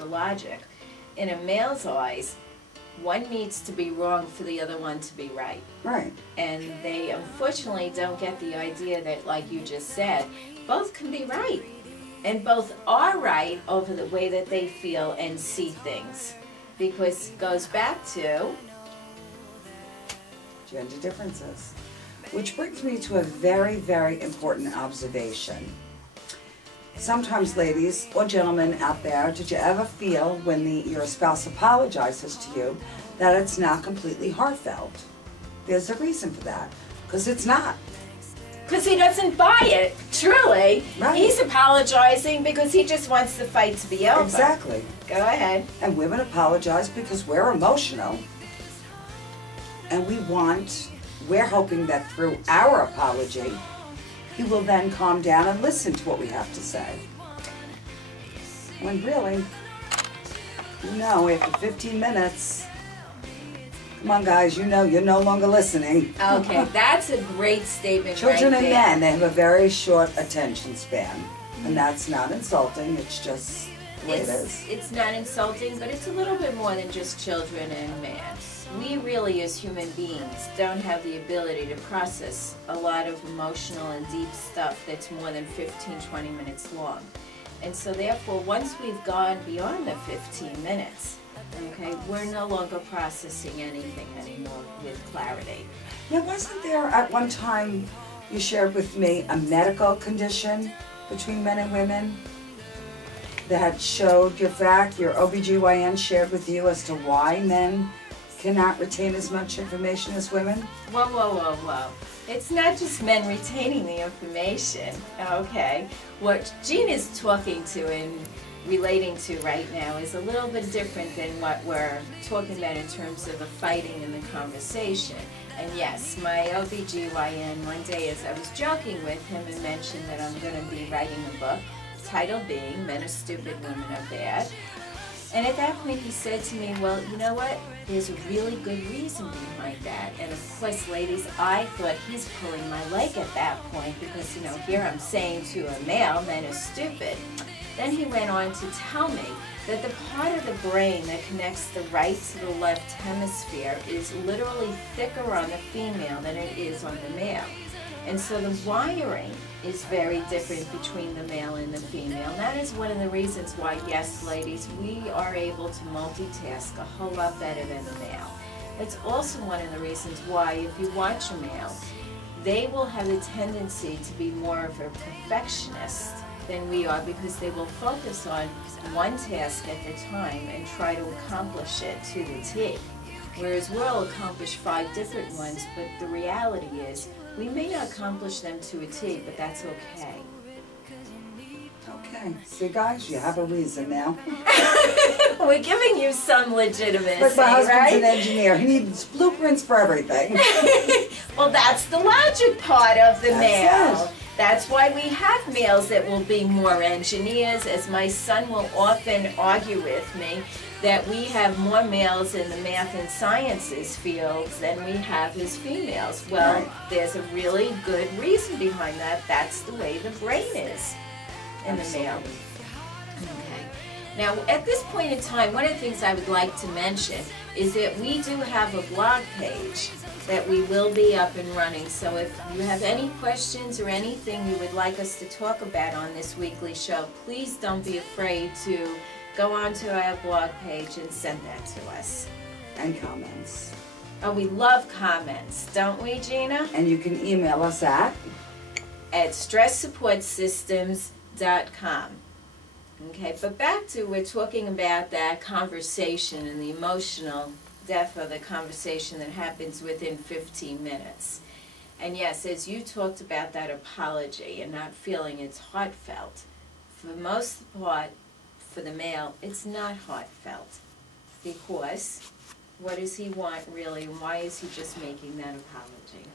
the logic. In a male's eyes, one needs to be wrong for the other one to be right. Right. And they unfortunately don't get the idea that, like you just said, both can be right. And both are right over the way that they feel and see things. Because it goes back to gender differences. Which brings me to a very, very important observation. Sometimes, ladies or gentlemen out there, did you ever feel when your spouse apologizes to you that it's not completely heartfelt? There's a reason for that, because it's not. Because he doesn't buy it, truly. Right. He's apologizing because he just wants the fight to be over. Exactly. Go ahead. And women apologize because we're emotional. And we're hoping that through our apology, he will then calm down and listen to what we have to say. When really, after 15 minutes, come on guys, you're no longer listening. Okay, that's a great statement. Children right and there. men, they have a very short attention span. And that's not insulting, it's just the way it is. It's not insulting, but it's a little bit more than just children and men. We really, as human beings, don't have the ability to process a lot of emotional and deep stuff that's more than 15-20 minutes long. And so therefore, once we've gone beyond the 15 minutes, okay, we're no longer processing anything anymore with clarity. Now, wasn't there at one time you shared with me a medical condition between men and women that showed your OBGYN shared with you as to why men cannot retain as much information as women? Whoa, whoa, whoa, whoa. It's not just men retaining the information, okay? What Jean is talking to and relating to right now is a little bit different than what we're talking about in terms of the fighting in the conversation. And yes, my OBGYN one day, as I was joking with him, and mentioned that I'm going to be writing a book, title being Men Are Stupid, Women Are Bad. And at that point he said to me, well, you know what, there's a really good reason behind that. And of course, ladies, I thought he's pulling my leg at that point because, here I'm saying to a male, men are stupid. Then he went on to tell me that the part of the brain that connects the right to the left hemisphere is literally thicker on the female than it is on the male. And so the wiring is very different between the male and the female. And that is one of the reasons why, yes, ladies, we are able to multitask a whole lot better than the male. It's also one of the reasons why, if you watch a male, they will have a tendency to be more of a perfectionist than we are, because they will focus on one task at a time and try to accomplish it to the T. Whereas we'll accomplish 5 different ones, but the reality is we may not accomplish them to a T, but that's okay. Okay, see guys, you have a reason now. We're giving you some legitimacy, But my husband's right? an engineer. He needs blueprints for everything. Well, that's the logic part of the male. it. That's why we have males that will be more engineers, as my son will often argue with me, that we have more males in the math and sciences fields than we have as females. Well, Right. there's a really good reason behind that. That's the way the brain is in the male. Okay. Now, at this point in time, one of the things I would like to mention is that we do have a blog page that we will be up and running. So if you have any questions or anything you would like us to talk about on this weekly show, please don't be afraid to go onto our blog page and send that to us. And comments. Oh, we love comments, don't we, Gina? And you can email us at stresssupportsystems.com. Okay, but back to, we're talking about that conversation and the emotional depth of the conversation that happens within 15 minutes. And yes, as you talked about that apology and not feeling it's heartfelt, for the most part, for the male, it's not heartfelt. Because what does he want really, and why is he just making that apology?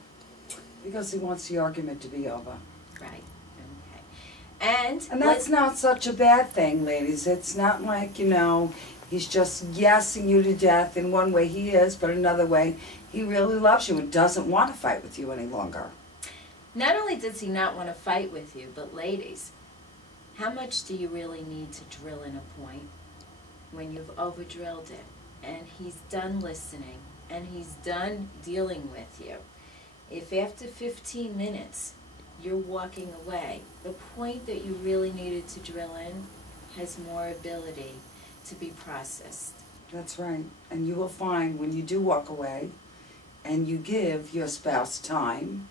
because he wants the argument to be over. Right. Okay. And that's not such a bad thing, ladies. It's not like, he's just gassing you to death. In one way he is, but another way he really loves you and doesn't want to fight with you any longer. Not only does he not want to fight with you, but ladies, how much do you really need to drill in a point? when you've over-drilled it, and he's done listening, and he's done dealing with you, if after 15 minutes you're walking away, the point that you really needed to drill in has more ability to be processed. That's right. And you will find when you do walk away and you give your spouse time,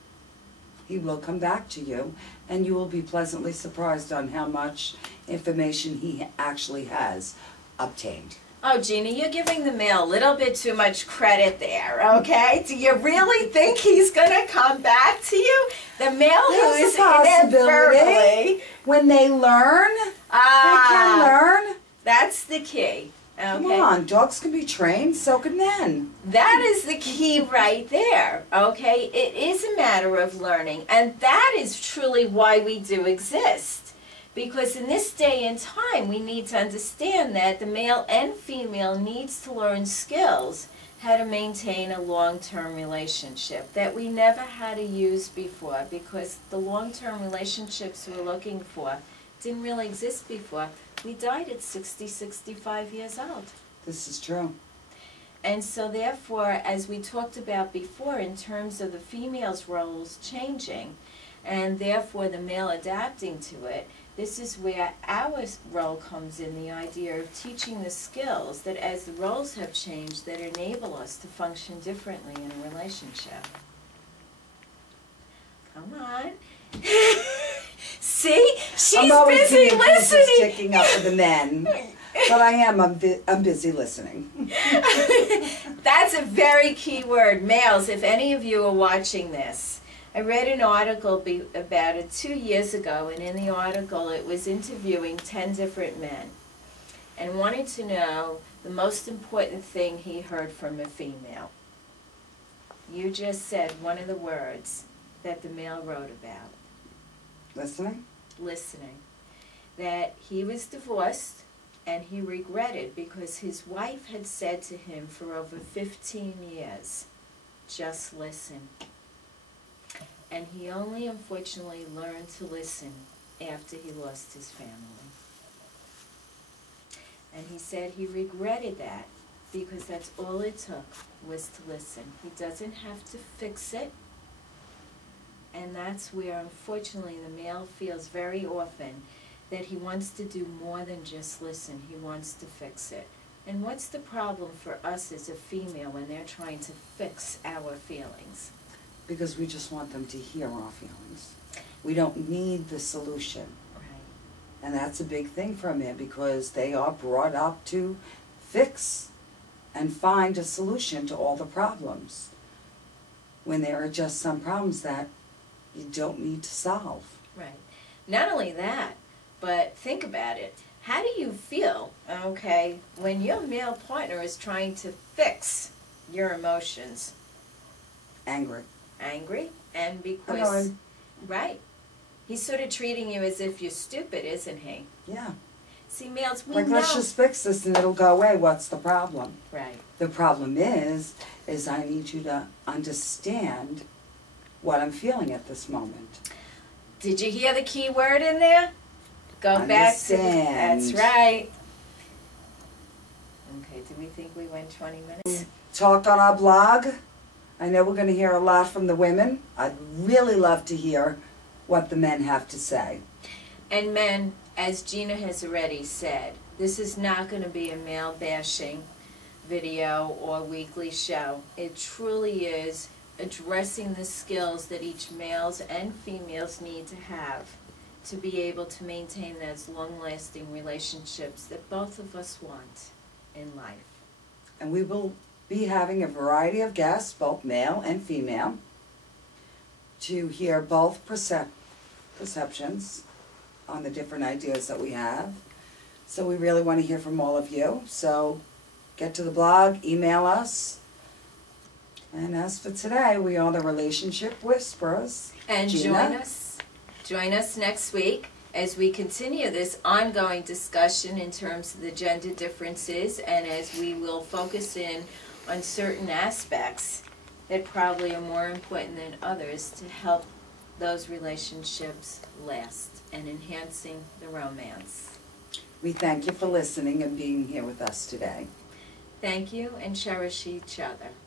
he will come back to you, and you will be pleasantly surprised on how much information he actually has obtained. Oh, Gina, you're giving the male a little bit too much credit there, okay? Do you really think he's going to come back to you? The male who is inadvertently... When they learn, they can learn. That's the key. Okay. Come on, dogs can be trained, so can men. That is the key right there, okay? It is a matter of learning, and that is truly why we do exist. Because in this day and time, we need to understand that the male and female needs to learn skills how to maintain a long-term relationship that we never had to use before, because the long-term relationships we're looking for didn't really exist before. We died at 60, 65 years old. This is true. And so therefore, as we talked about before, in terms of the female's roles changing, and therefore the male adapting to it, this is where our role comes in, the idea of teaching the skills that as the roles have changed, that enable us to function differently in a relationship. Come on. See? She's busy listening. Sticking up for the men. But I'm busy listening. That's a very key word. Males, if any of you are watching this, I read an article about it 2 years ago, and in the article it was interviewing 10 different men and wanted to know the most important thing he heard from a female. You just said one of the words that the male wrote about. Listening? Listening. That he was divorced and he regretted because his wife had said to him for over 15 years, just listen. And he only unfortunately learned to listen after he lost his family. And he said he regretted that because that's all it took was to listen. He doesn't have to fix it. And that's where unfortunately the male feels very often that he wants to do more than just listen. He wants to fix it. And what's the problem for us as a female when they're trying to fix our feelings? Because we just want them to hear our feelings. We don't need the solution. Right. And that's a big thing for a man, because they are brought up to fix and find a solution to all the problems, when there are just some problems that you don't need to solve. Right. Not only that, but think about it. How do you feel, okay, when your male partner is trying to fix your emotions? Angry. Angry, and because, Annoyed. right, he's sort of treating you as if you're stupid, isn't he? Yeah. See, males, we like, know. let's just fix this and it'll go away. What's the problem? Right. The problem is I need you to understand what I'm feeling at this moment. Did you hear the key word in there? Go back to, that's right. Okay, do we think we went 20 minutes? Talk on our blog. I know we're going to hear a lot from the women. I'd really love to hear what the men have to say. And men, as Gina has already said, this is not going to be a male bashing video or weekly show. It truly is addressing the skills that each males and females need to have to be able to maintain those long-lasting relationships that both of us want in life. And we will be having a variety of guests, both male and female, to hear both perceptions on the different ideas that we have. So we really want to hear from all of you. So get to the blog, email us. And as for today, we are the Relationship Whisperers. And Gina? Join us next week as we continue this ongoing discussion in terms of the gender differences, and as we will focus in on certain aspects that probably are more important than others to help those relationships last and enhancing the romance. We thank you for listening and being here with us today. Thank you, and cherish each other.